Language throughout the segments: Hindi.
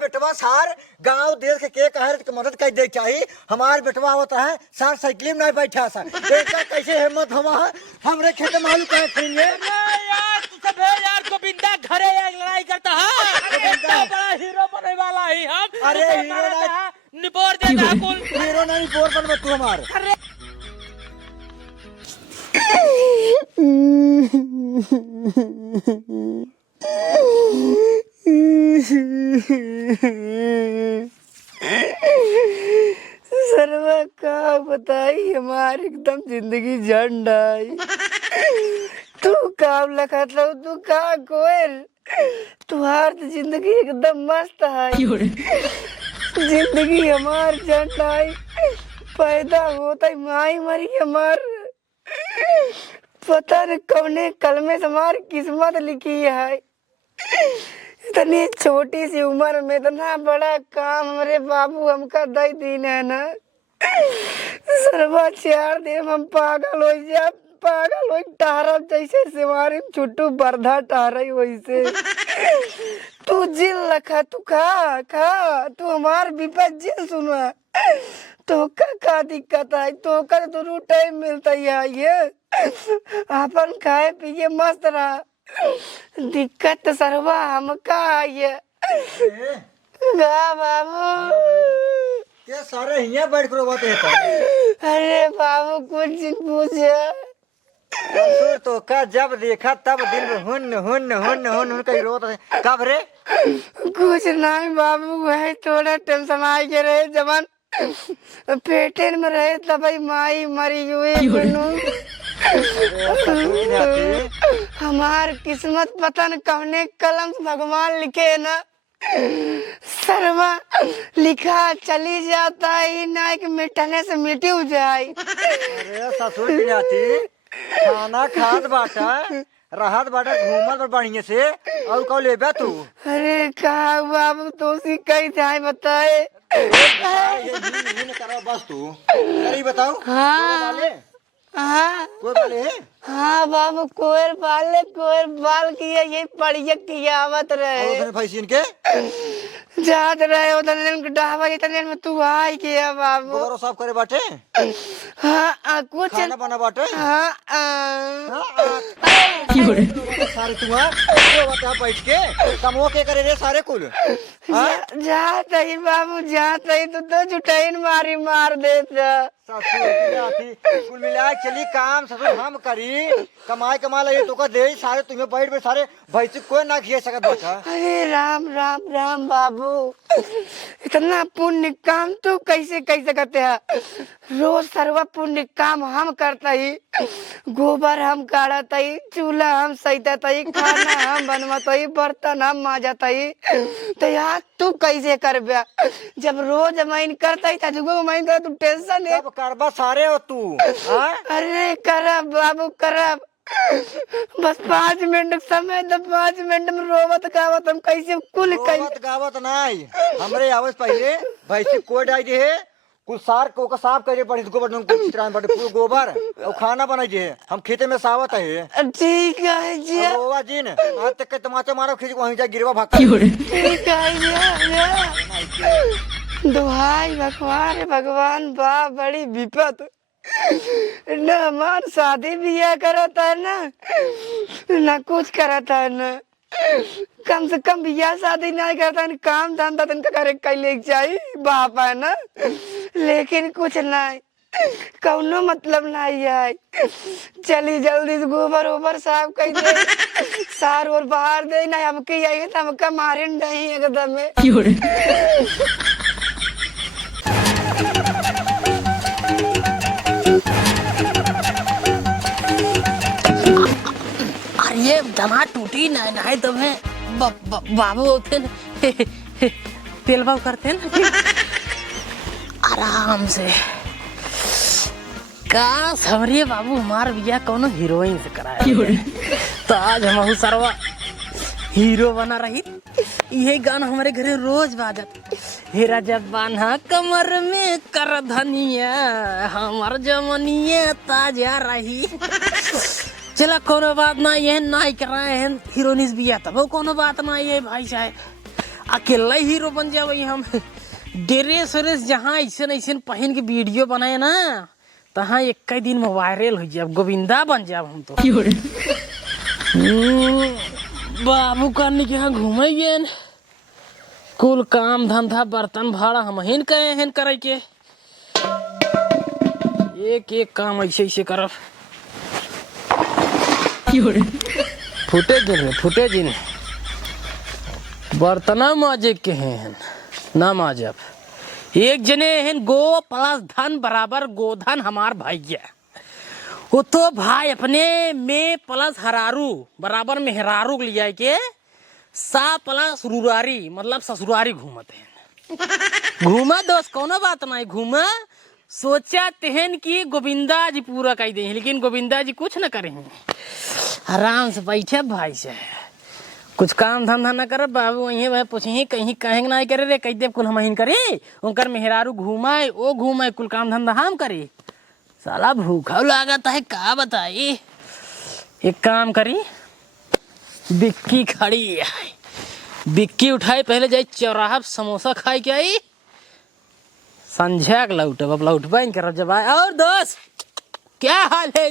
बेटवा सार गांव देश के कहे के मदद कर दे चाहिए। हमार बेटवा होता है सार साइकिल में नहीं बैठा सा देखा कैसे हिम्मत हवा है हमरे खेत मालूम कहे खरीदे। यार तू सब है यार गोविंदा घरे एक लड़ाई करता है इतना बड़ा हीरो बनने वाला ही हम। अरे हीरो नहीं निपोर देता है कुल हीरो नहीं बोर बनवा तू हमार। सर्वा का बताई हमारी एकदम जिंदगी झंड आई। तू काम लखा था तू का कोयल तुहार तो जिंदगी एकदम मस्त है। जिंदगी हमार झंड आई पैदा होता ही माई मरी हमार पता न कौने कलमे से हमारी किस्मत लिखी है। इतनी छोटी सी उम्र में इतना बड़ा काम हमारे बाबू हमका दई दिन है ना। सर्वा 4 दिन हम पागल हो जा पागल हो टहरब जैसे सिवारी छुट्टू बरधा टहरई वैसे। तू जिल रखा तू खा खा तू हमार विपद जिल सुना तो का दिक्कत है तो का तो टाइम मिलता है ये अपन खाए पिए मस्त रहा। दिक्कत तो सरवा हमका ये बाबू ये सारे हिया बैठ कर बात है। अरे बाबू कुछ पूछे तो का जब देखा तब दिल में हुन हुन हुन हुन हुन कहीं रोता है कब रे। कुछ नहीं बाबू वही थोड़ा टेंशन आ के रहे जवान पेटे में रहे तब माई मरी हुई हमार किस्मत पता न कौने कलम से भगवान लिखे ना सर्वा लिखा चली जाता है ना कि मिटने से मिटी हो जाए। अरे ससुर की जाती खाना खाद बाटा राहत बाटा घूमत पर बढ़िया से और कौ लेबे तू। अरे कहा बाबू तो सी कई जाए बताए ये न करो बस तू अरे बताओ हाँ हाँ कोई वाले है। हाँ बाबू कोयल बाल किया ये पढ़िया कियावत रहे फैसिन के जात रहे उधर डावा इतने में तू आई किया बाबू गोबर साफ करे बाटे। हाँ कुछ खाना बना बाटे। हाँ सारे तू बता बैठ के कमो के करे रे सारे कुल जात ही बाबू जात ही तो जुटाइन मारी मार देता। ससुर की जाती कुल मिला चली काम ससुर हम करी कमाई लगे तो का दे सारे तुम्हें बैठ में सारे भैंस कोई ना खिए सकत बैठा। अरे राम राम राम बाबू इतना पुण्य काम तू कैसे सकते है। रोज सर्व पुण्य काम हम करता ही गोबर हम काढ़ता ही चूल्हा हम सहिता ही खाना हम बनवाता ही बर्तन हम मांजता ही तो यार तू कैसे कर जब रोज माइन करता ही था माइन कर तू टेंशन है करबा सारे हो तू। अरे करब बाबू करब बस 5 मिनट समय तो 5 मिनट में रोवत गावत हम कैसे कुल गावत नहीं हमरे आवाज पहले भैंसी कोई डाई दे कुल सार को का साफ करे पड़ी गोबर कुछ चित्रान पड़े पूरा गोबर और खाना बनाई दे हम खेते में सावत है। ठीक है जी रोवा जिन आज तक के टमाटर मारो खींच वहीं जा गिरवा भाग। ठीक है दुहाई भगवान बा बड़ी विपत न हमार शादी बियाह करता है ना कुछ करता है ना कम से कम बियाह शादी नहीं करता है काम धंधा तनका करे कैले चाहिए बाप है ना लेकिन कुछ नहीं कौनो मतलब नहीं है। चली जल्दी से गोबर ओबर साफ कर दे सार और बाहर दे ना हमके आई तो हमका मारे नहीं एकदम अरे दमा टूटी नहीं तो मैं बाबू होते तेल बाबू करते न आराम से काश हमरे बाबू हमार बिया कोनो हीरोइन से कराया तो आज हम सरवा हीरो बना रही। यही गाना हमारे घरे रोज बाजत हेरा जब बान्हा कमर में कर धनिया हमार जमनिया ताजा रही। चला कोनो बात ना ये नहीं कर रहे हैं हीरोइनिस बिया तब कोनो बात ना ये भाई साहब अकेला ही हीरो बन जावे हम। ड्रेस व्रेस जहाँ ऐसे ऐसे पहन के वीडियो बनाए ना, तहाँ एक दिन में वायरल हो जाए, गोविंदा बन जाए हम तो। बाबू करने के यहाँ घूमेंगे, कुल काम धंधा बर्तन भाड़ा हम हिन कहे हिन करे के, एक एक काम ऐसे ऐसे करब। फुटे जिन बर्तना माजे के हैं ना माजब। एक जने हैं गो प्लस धन बराबर गोधन हमार भैया, वो तो भाई अपने में प्लस हरारू बराबर मेहरारू लिया के सा प्लस रुरारी मतलब ससुरारी घूमते हैं। घूमा दोस्त कोनो बात नहीं, घूमा सोचा तेहन कि गोविंदा जी पूरा कह दे, लेकिन गोविंदा जी कुछ न करें, आराम से बैठे भाई से कुछ काम धंधा न कर। बाबू वहीं भाई पूछे कहीं कहेंगे ना करे रे, कह दे कुल हम ही करे, उनकर मेहरारू घूमाए वो घूमाए, कुल काम धंधा हम करे। साला भूखा लागता है का बताई। एक काम करी, बिक्की खड़ी है, बिक्की उठाई पहले जाए चौराहा समोसा खाई के आई, संझा के लौटब। अब लौटबा कर जब आए। और दोस्त क्या हाल है?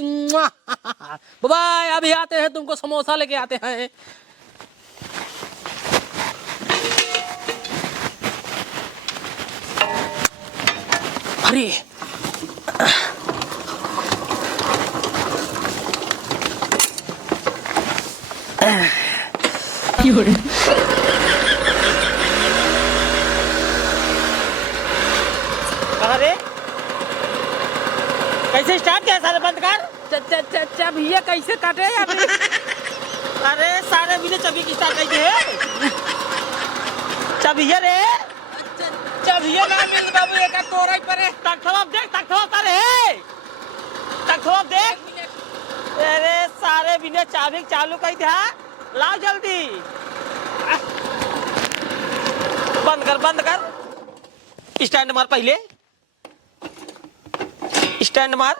बाय, अभी आते हैं, तुमको समोसा लेके आते हैं। अरे अरे कैसे स्टार्ट किया? सारे बंद कर। भैया कैसे काटे अभी? अरे सारे बिना चाबी की स्टार्ट कैसे है? चाबी है रे, भैया ना मिल बाबू एक तोरा पर है। तक थोड़ा देख, तक थोड़ा तारे है, तक थोड़ा देख। अरे सारे बिना चाबी चालू कर दिया, लाओ जल्दी। बंद कर, बंद कर। स्टैंड मार, पहले स्टैंड मार।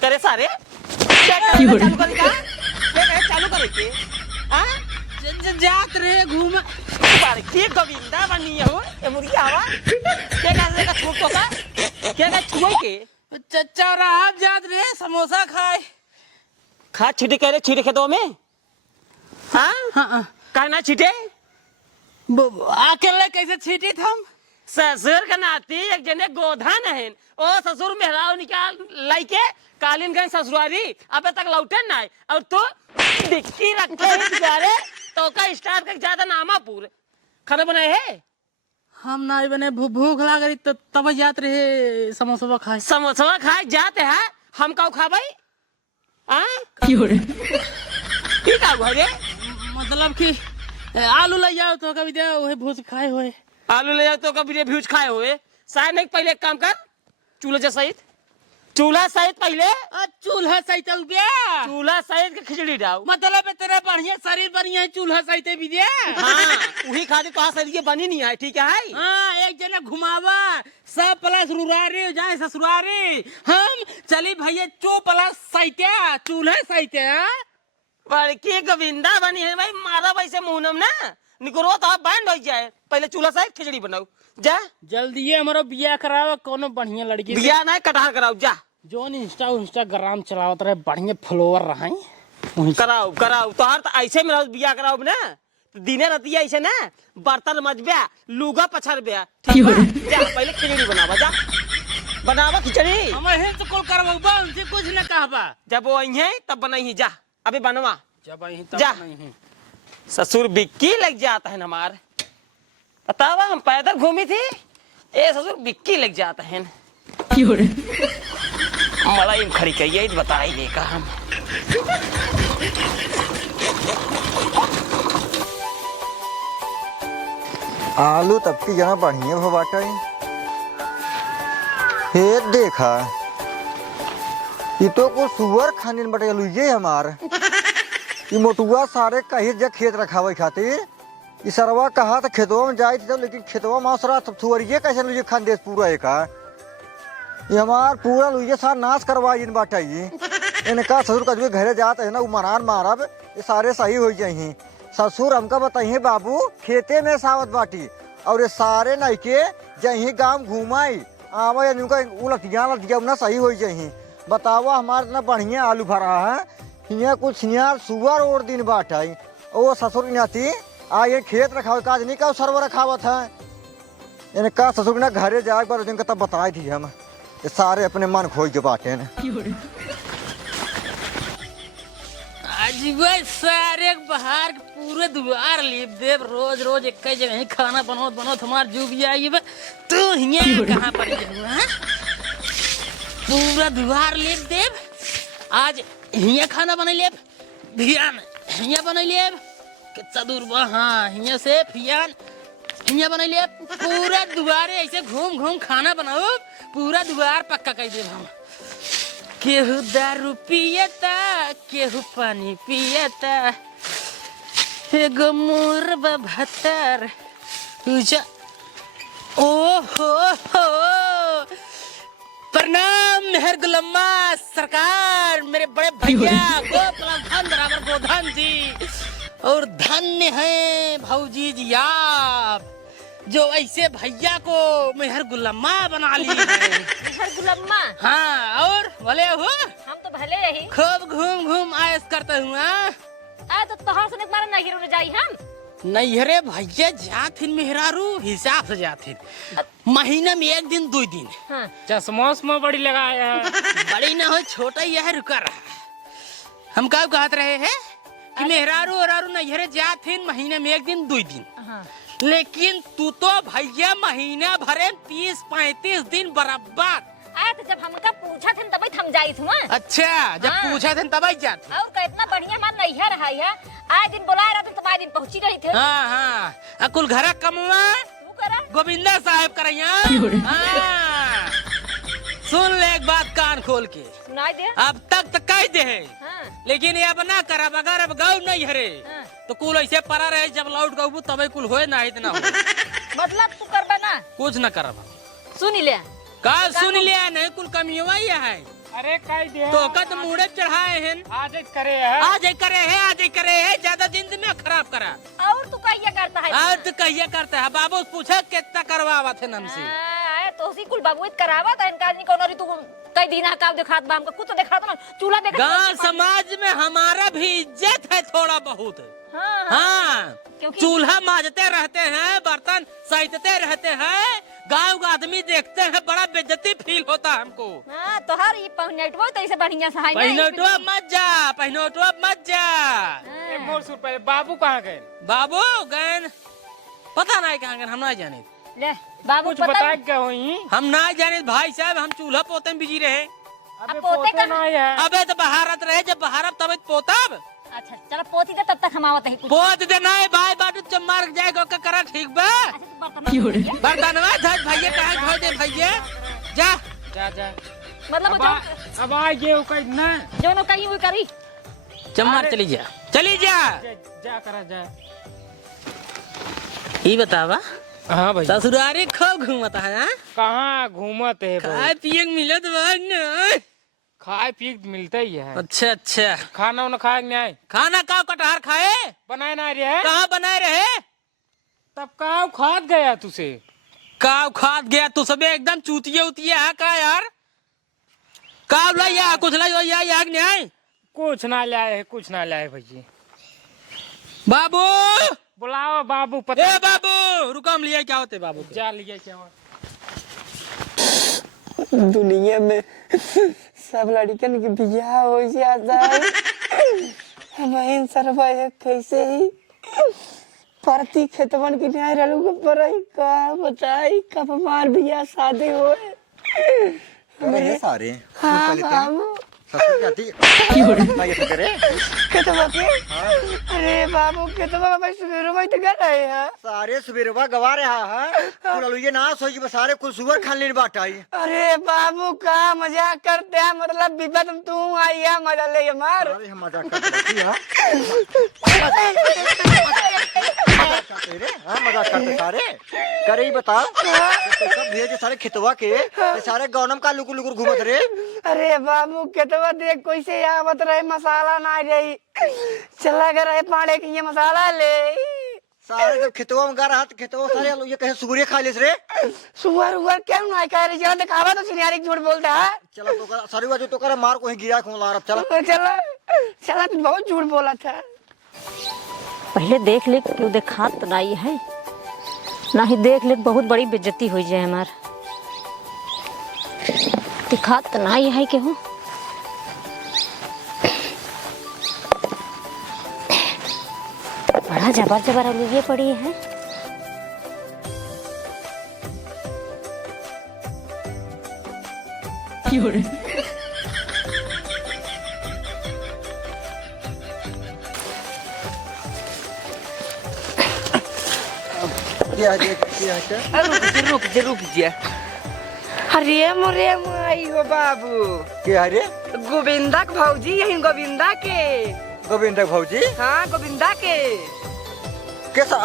करे सारे चालू करेगा, चालू करेंगे। जात रहे घूम के गोविंदा बनी हो ए मुर्गी आवा के कैसे का छूट तो का के छुए के चच्चा और आप जात रहे समोसा खाए। खा छिटे करे, छिटे खेतों में। हाँ हाँ कहना छिटे अकेले कैसे छीटी हम? ससुर का नाती एक जने गोधन है, ओ ससुर मेहराव निकाल लाई के कालीन गए ससुरारी, अबे तक लौटे ना। और तू डिक्की रखे है बेचारे, तो का स्टार्ट का ज्यादा नामा पूरे खाना बनाए है। हम ना बने भूख लग रही तो तब जात रहे समोसा खाए। समोसा खाए जाते हैं, हम का खा भाई? ठीक है, मतलब कि आलू ले जाओ तो कभी दे वही भूज खाए हुए, आलू ले जाओ तो कभी भूज खाए हुए। शायद नहीं, पहले एक काम कर, चूल्हा सहित, चूल्हा सहित पहले चूल्हा सहित चूल्हा सहित के खिचड़ी डाल। मतलब तेरा बढ़िया शरीर बढ़िया है, चूल्हा सहित भी दे। हाँ, वही खाती तो शरीर बनी नहीं है, ठीक है। हाँ, एक जना घुमावा सब प्लस रुरारे जाए ससुरारे, हम चली भैया चो प्लस सहित चूल्हा सहित। बड़की गोविंदा बनी है भाई, मारा वैसे मुहनम ना निकरो तो बैंड हो जाए। पहले चूल्हा सहित खिचड़ी बनाओ जा, जल्दी हमारा बिया कराओ, कोनो बढ़िया लड़की बिया ना कटहल कराओ जा। जोन इंस्टाग्राम चलावत रहे बढ़िया फॉलोवर रहे कराओ कराओ, तो हर ऐसे में बिया कराओ ना, दिने राती ऐसे ना बर्तन मजबे लुगा पछर बे, ठीक है। जा पहले खिचड़ी बनावा, जा बनावा खिचड़ी। हम हे तो कॉल करबा, उनसे कुछ न कहबा, जब वो आई है तब बनाई, जा अभी बनवा, जब आई तब जा। नहीं ससुर बिक्की लग जाता है हमार, बतावा हम पैदल घूमी थी, ए ससुर बिक्की लग जाता है। मलाई खड़ी करिए बताई देखा हम। आलू तब की जहाँ बढ़िया हो बाटा हे देखा, ये तो को सुअर खाने में बटे लुइये हमार। ये मोटुआ सारे कहीं जगह खेत रखावे खातिर, ये सरवा कहा था खेतवा में जाए थी, लेकिन खेतवा मासरा तब सुअरिये कैसे लुइये खान देश पूरा एक ये हमार पूरा लुइये सार नाश करवा इन बाटा। ये इनका ससुर का जो घरे जाता है ना, वो मरान मारब, ये सारे सही हो जाए। ससुर हमका बताइए बाबू खेते में सावत बाटी और ये सारे नहीं के जही गांव घुमाई आवा या उनका उलटिया ना सही हो जाही। बतावा हमारे इतना बढ़िया आलू भरा है हियाँ कुछ हियाँ सुअर और दिन बाट है वो ससुर की नाती आ ये खेत रखाव काज नहीं का सरवर रखावत है यानी का ससुर ना घरे जाए बार दिन का तब बताई थी हम ये सारे अपने मन खोई जो बाटे ने। आज वह सारे बाहर के पूरे द्वार लिप देव रोज रोज एक जगह ही खाना बनाओ बनाओ हमार जुग जाइए तू हियाँ कहाँ पर पूरा द्वार लिप देव आज हियाँ खाना बना लेब ध्यान हियाँ बना लेब कितना दूर बा हाँ हियाँ से फियान हियाँ बना लेब पूरा द्वारे ऐसे घूम घूम खाना बनाओ पूरा द्वार पक्का कर देब हम। केहू दारू पियता केहू पानी पियता एगो मोर भत्तर ओ हो प्रणाम मेहर गुलम्मा सरकार मेरे बड़े भैया गोपाल बराबर गोधन जी और धन्य है भौजी जी आप जो ऐसे भैया को मेहर गुलम्मा बना ली है। मेहर गुलम्मा हाँ और भले हो हम तो भले रही खूब घूम घूम आयस करता हूँ। आ तो तोहर सुने के मारे नहीं रोने जाई हम नैहरे भैया जाथिन मेहरारू हिसाब से जाथिन महीना में एक दिन 2 दिन। हाँ। चश्मा उस्मा बड़ी लगाया है। बड़ी ना हो छोटा ही है रुका रहा हम कब कहते रहे हैं कि मेहरारू और नैहरे जाथिन महीने में एक दिन 2 दिन। हाँ। लेकिन तू तो भैया महीना भरे 30-35 दिन बराबर। आए तो जब हमका पूछा थे तभी थम जाई थी वहाँ। अच्छा जब हाँ। पूछा थे तब जाते और कितना बढ़िया मान नहीं रहा है आए दिन बुलाए रहा तुम आए दिन पहुंची रही थे हाँ हाँ अकुल घर कमवा तू करा गोविंदा साहब करैया हाँ। सुन ले एक बात कान खोल के सुनाई दे अब तक तो कह दे है हाँ। लेकिन ये अब ना कर अगर अब गाँव नहीं हरे हाँ। तो कुल ऐसे पड़ा रहे जब लौट गऊ तब कुल होए ना इतना हो मतलब तू करबा ना कुछ न करब सुन ले का सुन लिया नहीं कुल कमियवा ही है अरे कह दे तो कद मुड़े चढ़ाए हैं आज करे है आज ही करे है ज्यादा दिन में खराब करा और तू कहिया करता है और तो कहिए करता है बाबू पूछे कितना करवावा थे हमसे आए तो उसी कुल बाबू करावा था इनका नहीं कोनो तू कई दिन का दिखात बा हमका कुछ तो दिखाता ना चूल्हा देखा गांव समाज में हमारा भी इज्जत है थोड़ा बहुत। हाँ, हाँ क्योंकि चूल्हा मांजते रहते हैं बर्तन सहितते रहते हैं गांव का आदमी देखते हैं बड़ा बेइज्जती फील होता है हमको। हाँ तो हर ये पहनेटवा तो ऐसे बढ़िया सा है पहनोटवा मत जा एक मोर सुर पहले बाबू कहाँ गए बाबू गए पता नहीं कहाँ गए हम ना जाने ले बाबू कुछ पता बता क्या हुई हम ना जाने भाई साहब हम चूल्हा पोते में बिजी रहे। अबे पोते पोते का- नहीं है अबे तो बहारत रहे जब बहारत तब पोतब अच्छा चलो पोती दे तब तक हम आवत है कुछ पोत देना है भाई बाटू जब मार जाएगा ओके करा ठीक बा अच्छा तू बर्तन बरदानवा धर भैया कहाँ धो दे भैया जा जा मतलब अब आ गए कहीं ना जो न कहीं हुई करी चम्मार चली जा जा करा जा ये बतावा हाँ भाई ससुरारी खूब घूमता है हाँ? कहाँ घूमत है भाई खाए पिए के मिलत बा न खाए पी मिलता ही है अच्छा अच्छा खाना उना खाए नहीं खाना का कटहर खाए बनाए ना रहे कहाँ बनाए रहे तब कहाँ खाद गया तुझे का खाद गया तू सब एकदम चूतिया उतिया है का यार का लाया कुछ लाया याग नहीं कुछ ना लाए है कुछ ना लाए भैया बाबू बुलाओ बाबू ए पता बाबू रुकम लिया क्या होते बाबू के? जा लिया क्या दुनिया में सब लड़कन के बियाह हो जाता है हमारे सरवा कैसे ही परती खेतवन की नहीं रहलू के पड़ई का बताई कब हमार बियाह शादी होए अरे सारे हाँ बाबू ससुर जाती ये तो करे खेतवा के अरे बाबू खेतवा में सुबह में तो गए रहे हैं सारे सुबेरवा गवा रहा है कुल ये ना सोई कि सारे कुल सुअर खान लेने बाटाई। अरे बाबू का मजाक करते हैं मतलब विपद में तू आई है मजा ले मार अरे हम मजाक करते हैं मजाक करते रे? हाँ मजाक करते सारे। करे ही बता सब भेज सारे खेतवा के ये सारे गौनम का लुकुर लुकुर घूमत रे। अरे बाबू केतवा देख कैसे आवत रहे मसाला ना रही चला कर रहे पाड़े के ये मसाला ले सारे जब खेतवा में गा रहा तो खेतवा सारे ये कहे सुगुरिया खा लेस रे। सुअर उअर क्यों ना कह रही चला दिखावा तो सिनियारी झूठ बोलता है। चला तो कर सारी बात तो कर मार को ही गिरा को ला रहा चला। चला चला तू बहुत झूठ बोला था। पहले देख ले क्यों देखात नहीं है ना ही देख ले बहुत बड़ी बेइज्जती हो जाए हमार दिखात नहीं है केहू बड़ा जबर जबर अलुए पड़ी है। क्या है रुक जा अरे मोरे माई हो बाबू क्या रे? गोविंदा के भौजी यही गोविंदा के गोविंद भौजी हाँ गोविंदा के कैसा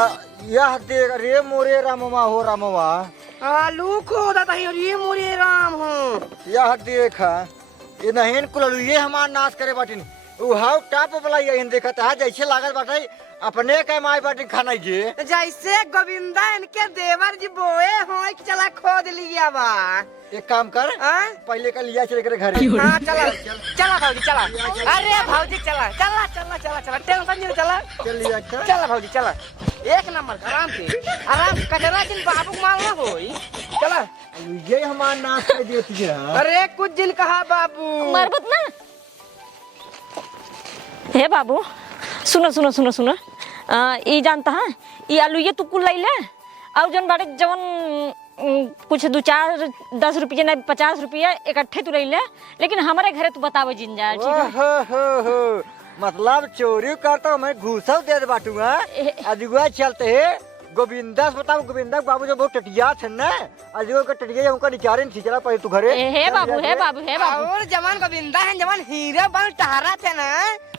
यह देख रे मोरे रामवा हो रामवा आलू को दाता ही अरे मोरे राम हो यह देख ये नहीं कुल ये हमार नाश करे बाटिन उहाव टाप वाला ये देखा था जैसे लागत बाटे अपने के माई बाटिन खाना जे जैसे गोविंदा इनके देवर जी बोए हो चला खोद लिया बा एक काम कर हाँ? पहले का लिया चले करे घरे। हाँ चला चला भौजी चला अरे भौजी चला चला चला चला चला टेंशन नहीं चला चल लिया चला भौजी चला एक नंबर आराम से कचरा दिन बाबू मारना होई चला ये हमार नाश कर देती है। अरे कुछ दिन कहा बाबू मरबत ना हे बाबू सुनो सुनो सुनो सुनो ये जानता है ये आलू ये तू कुल लाई ले और जन बाड़े जवन कुछ 2-4-10 रुपये ना 50 रुपया इकट्ठे तू ले लेकिन हमारे घरे तू बताओ जिंजा ठीक है हो मतलब चोरी करता हूँ मैं घूसा दे दे बाटूंगा अजुआ चलते है गोविंदा से बताओ गोविंदा बाबू जो बहुत टटिया थे ना अजुआ का टटिया उनका निचारे नहीं चला पड़े तू घरे हे बाबू हे बाबू हे बाबू और जवान गोविंदा है जवान हीरा बन टहरा थे ना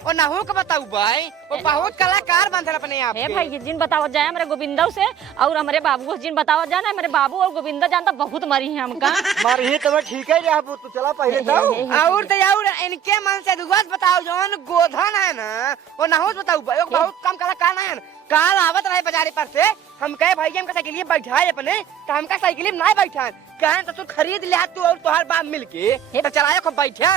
और नहू का बताऊ भाई वो बहुत कलाकार बनते अपने आप हे भाई जिन बतावा जाए हमारे गोविंदा से और हमारे बाबू जिन बतावा जाए ना हमारे बाबू और गोविंदा जानता बहुत मरी है हमका मारी ही तो ठीक है रहा तू चला पहले जाओ और तो और इनके मन से दुगस बताओ जवान गोधन है ना वो नहू बताऊ भाई बहुत कम कलाकार है काल आवत रहे बाजारे पर से हम कहे भाई हमका साइकिल बैठाए अपने तो हमका साइकिल में ना बैठा कहे तो तू खरीद ले तू और तुहार बाप मिलके तो चलाया खूब बैठा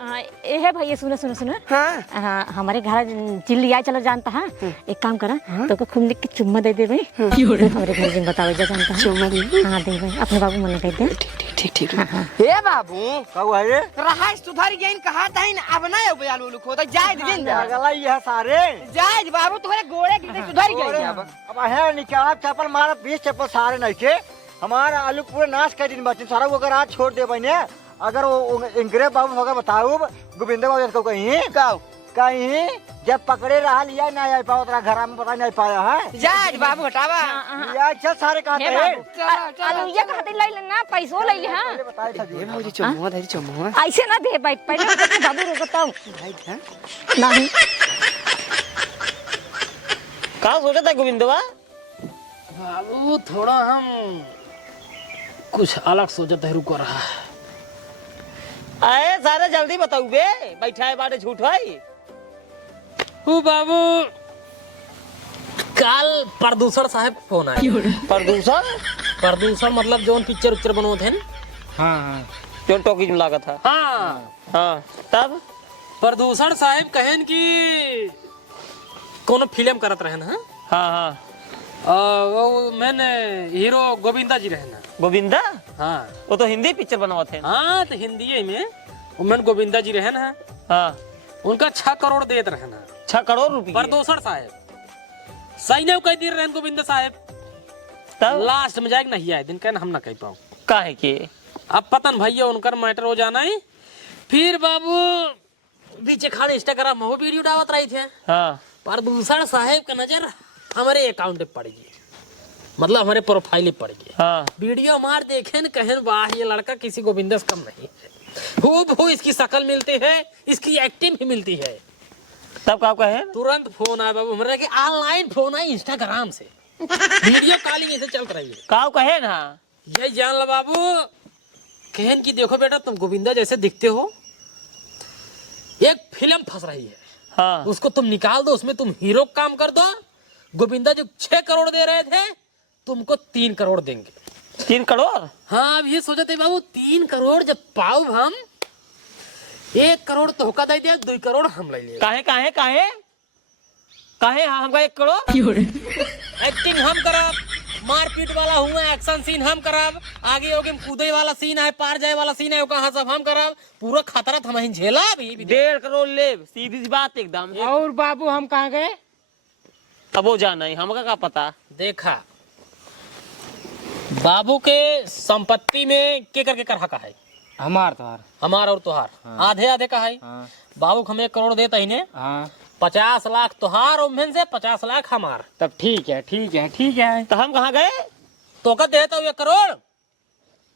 हे भाई सुनो सुनो सुनो हाँ हमारे घर चिल्ली आई चलो जानता है एक काम करा तो को खूब लिख के चुम्मा दे दे भाई हमारे घर जिन बताओ जा जानता है चुम्मा दे हाँ दे भाई अपने बाबू मन कह दे ठीक ठीक हे बाबू कब है रे रहा सुधर गई कहा था अब ना अब आलू लुको तो जाए दिन गला ये सारे जाए बाबू तुम्हारे गोड़े गिरते सुधर गई अब है निकाल चप्पल मारा 20 चप्पल सारे नहीं थे हमारा आलू पूरे नाश कर दिन बच्चे सारा वो अगर आज छोड़ दे बने अगर वो इंग्रेज बाबू होगा बताओ गोविंदा बाबू को कहीं जब पकड़े रहा लिया नहीं आ पाओ तेरा घर में पता नहीं पाया है जाए बाबू हटावा या चल सारे कहा हे बाबू अलुइया खातिर ले लेना पैसो ले ले हां बताए था जी मुझे चुम्मा दे चुम्मा ऐसे ना दे भाई पहले अपने बाबू को बताओ नहीं कहाँ सोचा था गोविंदवा? बाबू थोड़ा हम कुछ अलग सोचते है रुको रहा अरे सारे जल्दी बताऊ बे बैठा है बाटे झूठ भाई ओ बाबू काल प्रदूषण साहब फोन आया प्रदूषण मतलब जोन पिक्चर उच्चर बनोत है हाँ जो टॉकीज में लागत था हाँ तब प्रदूषण साहब कहन कि कोनो फिल्म करत रहन हाँ हाँ वो मैंने हीरो गोविंदा जी रहना गोविंदा हाँ वो तो हिंदी पिक्चर बनावा थे हाँ तो हिंदी में वो मैंने गोविंदा जी रहन है हाँ उनका 6 करोड़ देत रहना 6 करोड़ रुपए प्रदूषण साहब सही ने कह दी रहन गोविंदा साहब तब लास्ट में जाके नहीं आए दिन कहना हम ना कह पाऊँ काहे के अब पता नहीं भैया उनका मैटर हो जाना है फिर बाबू बीच खाली इंस्टाग्राम में वो वीडियो डालत रही थे हाँ प्रदूषण साहब का नजर हमारे अकाउंट पे पड़ गई मतलब हमारे प्रोफाइल पे पड़ गई हाँ वीडियो हमार देखे न कहन वाह ये लड़का किसी गोविंदा से कम नहीं है वो इसकी शक्ल मिलती है इसकी एक्टिंग भी मिलती है तब का कहे तुरंत फोन आया बाबू हमारे कि ऑनलाइन फोन है इंस्टाग्राम से वीडियो कॉलिंग ऐसे चल रही है। का कहे ना ये जान लो बाबू कहन की देखो बेटा तुम गोविंदा जैसे दिखते हो, एक फिल्म फंस रही है, हाँ उसको तुम निकाल दो, उसमें तुम हीरो काम कर दो। गोविंदा जो 6 करोड़ दे रहे थे तुमको 3 करोड़ देंगे। 3 करोड़? हाँ अब ये सोचे थे बाबू 3 करोड़ जब पाओ हम 1 करोड़ तो होका दे दिया, 2 करोड़ हम ले लिए। काहे काहे काहे काहे हाँ हमका 1 करोड़ एक्टिंग हम करब, मारपीट वाला हुआ एक्शन सीन हम करब, आगे होगे कूदे वाला सीन है, पार जाए वाला सीन है, ओका सब हम करब, पूरा खतरा हम ही झेला भी। 1.5 करोड़ ले, सीधी सी बात एकदम। और बाबू हम कहाँ गए? अब वो जाना ही हमका का पता। देखा बाबू के संपत्ति में के करके कर हका है हमार तोहार। हमार और तुहार आधे आधे का है। बाबू को हम 1 करोड़ देता ही ने, हाँ 50 लाख तुहार ओमन से 50 लाख हमार। तब ठीक है ठीक है ठीक है। तो हम कहाँ गए? तो का देता हूँ 1 करोड़।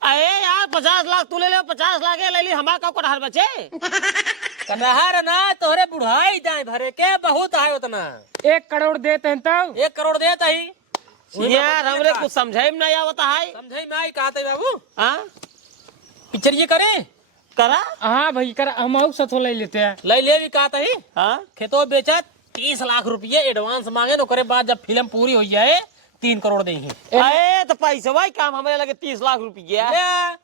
अरे यार 50 लाख तू ले ले, 50 लाख ये ले ली, हमारा कब कटहर बचे? कटहर ना तोहरे बुढ़ाई जाए भरे के बहुत है उतना। 1 करोड़ देते हैं तब 1 करोड़ देता ही यार हमरे कुछ समझे में नहीं आवता है। समझे में आई कहते बाबू हाँ पिक्चर ये करे करा हाँ भाई कर हम और सथो ले लेते हैं। ले ले भी कहता ही हाँ खेतो बेचा 30 लाख रुपये एडवांस मांगे न, ओकरे बाद जब फिल्म पूरी हो जाए 3 करोड़ देंगे। अरे तो पैसा भाई काम हमें लगे 30 लाख रुपया।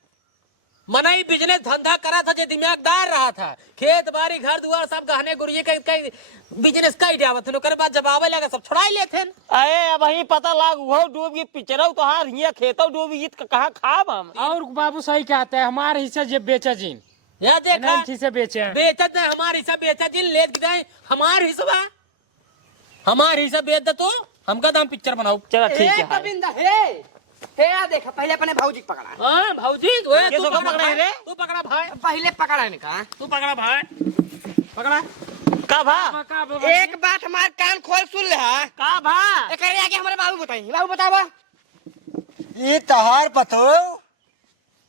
मना ही बिजनेस धंधा करा था जो दिमागदार रहा था, खेत बाड़ी घर दुआर सब गहने गुरिये का बिजनेस कर दिया थे, ओकरे बाद जब आवे लगा सब छोड़ा लेते। अरे अब वही पता लाग वो डूब गई पिक्चर तो हार हिया खेतो डूब गई तो कहाँ खाब हम। और बाबू सही कहते हैं हमारे हिस्से जब बेचा जिन या देखा हिस्से बेचे हैं। बेचत है हमारे हिस्सा बेचा जिन ले गिराए हमारे हिस्सा हमारे हिस्सा बेच दे तो हमका दाम पिक्चर बनाओ। चलो ठीक है हाय। गोविंदा हे आ देखा पहले अपने भाऊजी को पकड़ा, हाँ भाऊजी ओए किसको पकड़ा है रे? तू पकड़ा भाई, पहले पकड़ा है का तू पकड़ा भाई, पकड़ा का भा एक बात हमारे कान खोल सुन ले हा। का भा एक आगे हमारे बाबू बताइए, बाबू बतावा। ये तहार पतो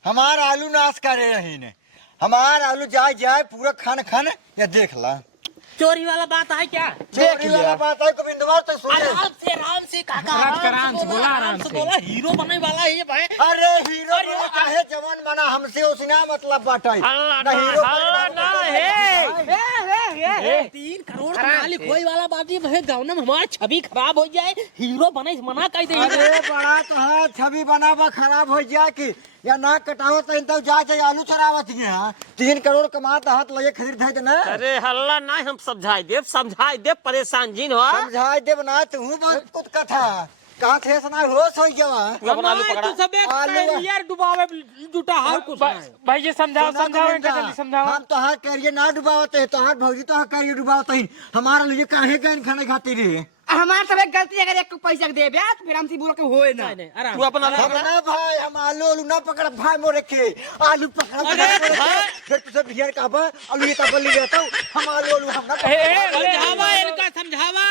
हमार आलू नाश करे रही ने, हमार आलू जाए जाए पूरा खान खान या देख ला। चोरी वाला बात है क्या? चोरी वाला बात है गोविंदवा तो सुन। आराम से काका आराम से बोला, आराम से बोला, हीरो बनने वाला है ये भाई। अरे हीरो बना चाहे जवान बना हमसे उसना मतलब बाटा है। ना हीरो ना है 3 करोड़ का मालिक कोई वाला बात ही भाई, गाँव में हमारा छवि खराब हो जाए, हीरो बने मना कर दे। अरे बड़ा तो है छवि बनावा खराब हो जाए कि या ना कटावत तो जा जाए आलू चरावत ही है। 3 करोड़ कमात हाथ लगे खरीद है ना। अरे हल्ला नहीं हम समझाई दे परेशान जिन हो। समझाई दे बना तू बहुत कुछ कथा कहा थे सना होश हो गया। तू अपन आलू पकड़ा। तू सब एक यार डुबावे जुटा हां कुछ नहीं। भाई ये समझाओ समझाओ इनका जल्दी समझाओ। हम तो हाथ करिए ना डुबावते है, तो हाथ भौजी तो हाथ करिए डुबावते ही हमारा लिए काहे गन खाने खाती रही। हमारे सब एक गलती अगर एक पैसा दे ब्याह फिर हमसे बोल के होए ना। नहीं आराम तू अपन आलू हम पकड़ा। ना भाई हम आलू ना पकड़ भाई मोरे के आलू पकड़ फिर तू सब बिहार का बा आलू ये तब ले जाता हम आलू हम ना समझावा इनका समझावा।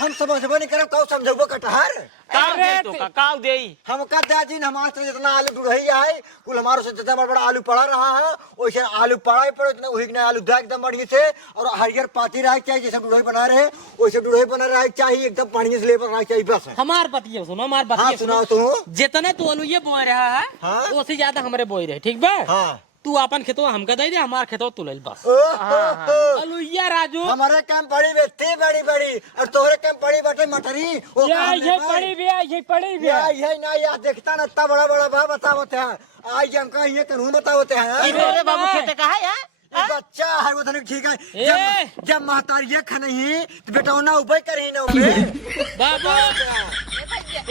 हम समझबो नहीं करब कौ समझबो कटहर काव दे तो काव दे। हम का दादी हमारे से जितना आलू ढूढ़ई है कुल हमारे से जितना बड़ा आलू पड़ा रहा है वैसे आलू पड़ा ही पड़े उतना वही आलू धा एकदम बढ़िया से और हरियर पाती रहा चाहिए जैसे ढूढ़ई बना रहे वैसे ढूढ़ई बना रहा चाहिए एकदम बढ़िया से लेबर रहा चाहिए बस। हमार बतिया सुनो, हमार हाँ बतिया सुनाओ तू। जितने तू आलू ये बोए रहा है हाँ? उससे ज्यादा हमारे बोए रहे, ठीक बा? हाँ तू अपन खेतवा हमका दे दे, हमार खेतवा तू ले ले बस। आलू ये राजू हमारे काम बड़ी बेचती बड़ी बड़ी और तोहरे काम बड़ी बटे मटरी वो ये पड़ी भी है ये पड़ी भी है। ये ना यार देखता ना इतना बड़ा बड़ा बा बतावते हैं आज हमका ये कानून बतावते हैं। इधर बाबू खेते का है यार। बच्चा है वो तो ठीक ए! है जब महतारिये खनही तो बेटौना उबे करही ना उबे बाबू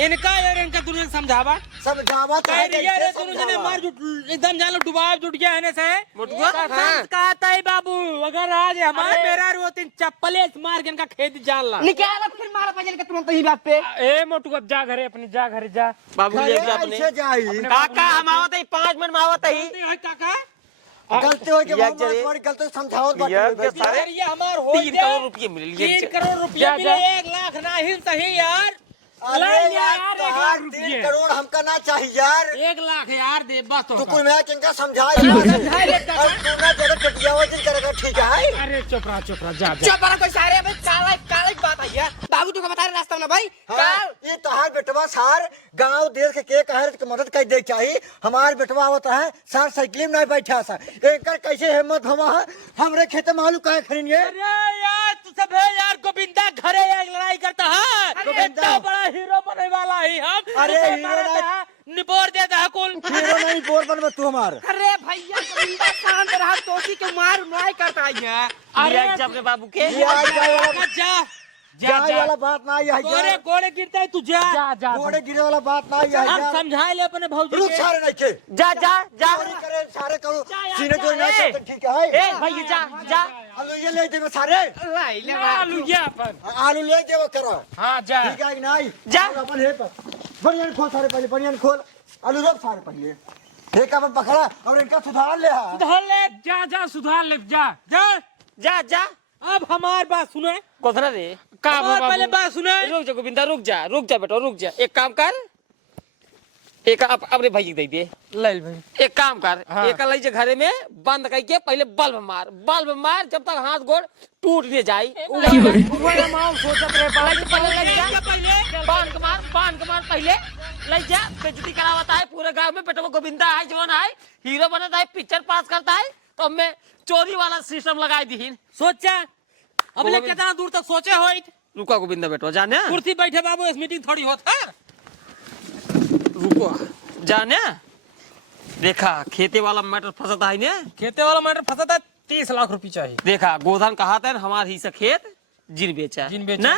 इनका यार इनका दुनिया समझावा समझावा तो है यार कैसे दोनों जने समझावा। मार जुट एकदम जानो डुबाव जुट गया है से मुटुआ? कहता है बाबू अगर आज हमारे मेरा रो 3 चप्पले मार के इनका खेत जाल ला निकाला फिर मारा पजल के तुरंत ही बात पे। ए मोटू अब जा घरे अपनी जा घरे जा। बाबू ले गया अपने कैसे जाई काका हम आवत है 5 मिनट में आवत है। काका गलती हो के या बहुत जरे- बड़ी गलती समझाओ यार के सारे ये हमार हो 3 करोड़ रुपये मिल 3 गए। करोड़ रुपया जा, मिले 1 लाख नहीं सही यार। अरे ले यार यार, तोहार 1 लाख 3 लीजिए। करोड़ हमका ना चाहिए यार। 1 लाख यार दे बस तो तू कुल मैं किनका समझा तू ना तेरे कटियावा दिन करेगा ठीक है। अरे चुप रहा जा चुप रहा कोई सारे भाई काला काला की बात आई है बाबू तुमको बता रहे रास्ता में भाई हाँ, ये तहार बेटवा सार गांव देश के कहे के मदद कर दे चाहिए। हमार बेटवा होता है सार साइकिल में नहीं बैठा सा एकर कैसे हिम्मत हवा है हमरे खेत में आलू काहे खरीनिए। अरे यार तू सब है यार गोविंदा घरे एक लड़ाई करता है गोविंदा बड़ा हीरो बनने वाला ही हम अरे हीरो नहीं निपोर देता है कुल हीरो नहीं बोर बनवा तू हमार। अरे भैया गोविंदा शांत रहा तोसी के मार माय करता है। अरे जब रे बाबू के ये आज जाए वाला जा जाए वाला बात ना है गोरे यार। गोरे गिरता है तू जा घोड़े गिरे वाला बात ना है हम यार। समझाए ले अपने भौजी रुक के सारे नहीं के जा चोरी करे सारे करो सीने जो नहीं करते ठीक है। ए भैया जा आलू ये ले देवे सारे लाई ले आलू या अपन आलू ले देवे करो हाँ जा ठीक है कि नहीं। जा। और अपन हे पर बढ़िया खोल सारे पहले बढ़िया खोल आलू रोक सारे पहले हे का पकड़ा और इनका सुधार ले आ। सुधार ले जा सुधार ले जा अब हमार बात सुने कोथरा रे का पहले बात सुने रुक जा गोविंदा रुक जा बेटा रुक जा। एक काम कर एक अपने भाई दे दे ले भाई एक काम कर एक ले जा घरे में बंद करके पहले बल्ब मार जब तक हाथ गोड़ टूट नहीं जाए बांध के मार पहले ले जा बेइज्जती करावता है पूरे गांव में बेटा गोविंदा है जवान है हीरो बनता है पिक्चर पास करता है तो हमें चोरी वाला सिस्टम लगाई दी सोचा अब ले कितना दूर तक सोचे हो रुका गोविंदा बेटो जाने कुर्सी बैठे बाबू इस मीटिंग थोड़ी होता रुको जाने देखा खेते वाला मैटर फंसता है ने खेते वाला मैटर फंसा था 30 लाख रुपए चाहिए देखा गोधन कहा था हमार हिस्सा खेत जिन बेचा ना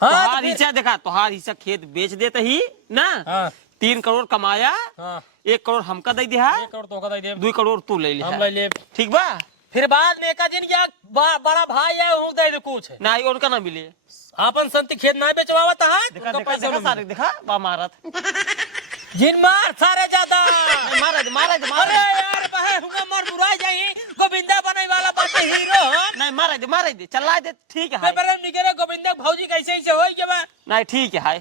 हाँ, तोहार तो हिस्सा देखा तोहार हिस्सा खेत बेच देते ही ना हाँ 3 करोड़ कमाया हाँ 1 करोड़ हमका दे दिया 1 करोड़ तो दे दे 2 करोड़ तू ले हम लिया ले ले ठीक बा फिर बाद में एक दिन क्या बड़ा भाई है हूं दे दे कुछ नहीं उनका ना मिले अपन संति खेत ना बेचवावा था देखा देखा देखा सारे देखा बा मारत जिन मार सारे ज्यादा मारा दे अरे यार बहे हुआ मर मुराई जाई गोविंदा बने वाला बात हीरो नहीं मारा दे चला दे ठीक है पेपर में निकले गोविंदा भौजी कैसे ऐसे होई के बा नहीं ठीक है